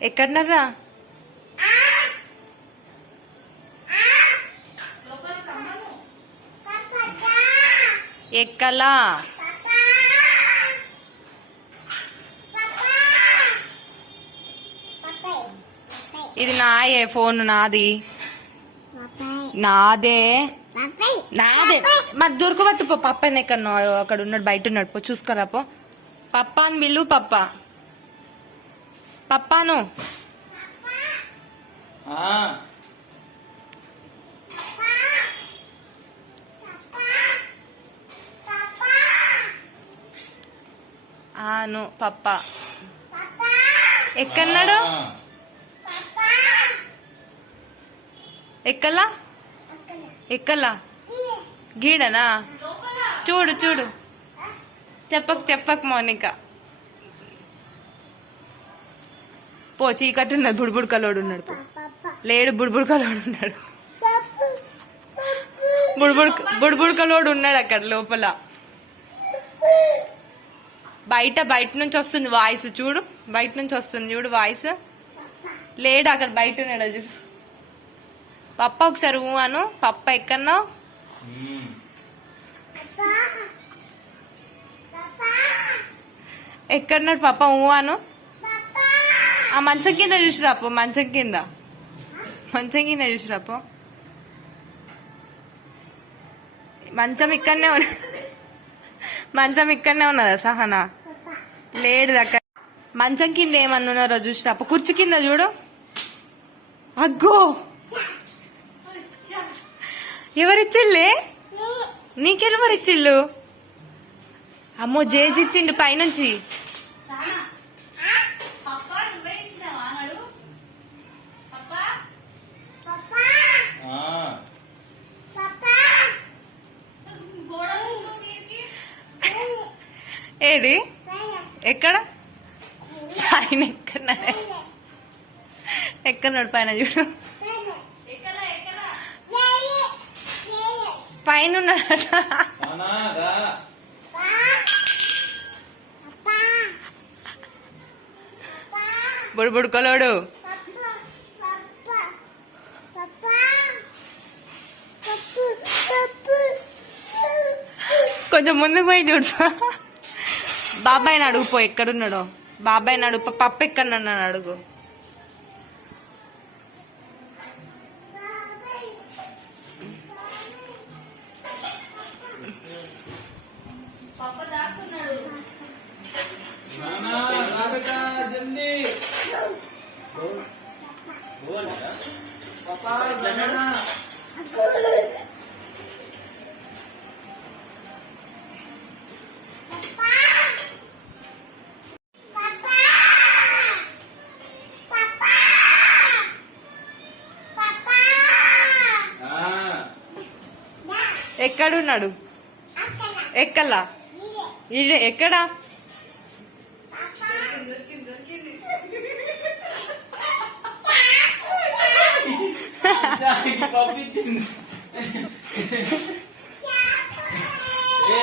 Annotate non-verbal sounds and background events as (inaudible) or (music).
ఎక్కడన్నారా ఎక్కలా? ఇది నాయే ఫోన్ నాది. నాదే. నాదే. మరి దొరకబట్టు పో పప్పని ఎక్కడ అక్కడ ఉన్నాడు బయట ఉన్నాడు. పో చూసుకోరా పో. పప్ప అని పిల్లు పప్ప. పప్పాను. ఆను పప్ప. ఎక్కన్నాడు. ఎక్కలా? ఎక్కలా? గీడనా? చూడు చూడు. చెప్పక్ చెప్పక్ మౌనిక. పో చీకటి ఉన్నది బుడిబుడు కలోడు ఉన్నాడు పో. లేడు బుడిబుడు కలోడు ఉన్నాడు. బుడిబుడు బుడిబుడు కలోడు ఉన్నాడు అక్కడ లోపల. బయట బయట నుంచి వస్తుంది వాయిస్ చూడు. బయట నుంచి వస్తుంది చూడు వాయిస్. లేడు అక్కడ బయట ఉన్నాడు చూడు. పప్ప ఒకసారి ఊ అను. పప్ప ఎక్కన్నావు? ఉమ్. ఎక్కడున్నాడు పప్ప? ఊ అను. ఆ మంచం కింద చూసిరాపో మంచం కింద. మంచం కింద చూసిరాపో మంచం ఇక్కడనే ఉన్న మంచం ఇక్కడనే ఉన్నదా సహనా? లేడు దక్క మంచం కింద ఏమన్నా ఉన్నారో చూసిరాపో కుర్చీ కింద చూడు. అగ్గో! ఎవరిచ్చిల్లే నీకెవరిచ్చిల్లు అమ్మో జేజిచ్చిండు పైనుంచి. ఏది ఎక్కడ? పైన ఎక్కన్నాడు ఎక్కన్నాడు పైన చూడు. పైన. బుడు బుడుకోలోడు కొంచెం ముందుకు పోయి చూడు. బాబాయ్ని అడుగు పో ఎక్కడున్నాడో. బాబాయ్ని అడుగు పప్పు ఎక్కడన్నాను అడుగు. నానా, రా బేటా, జల్దీ. పోవాలిరా? పాపా, ఎక్కడున్నాడు? ఎక్కలా? ఈడే ఎక్కడా? (laughs) (laughs) పంపించింది. ఏ,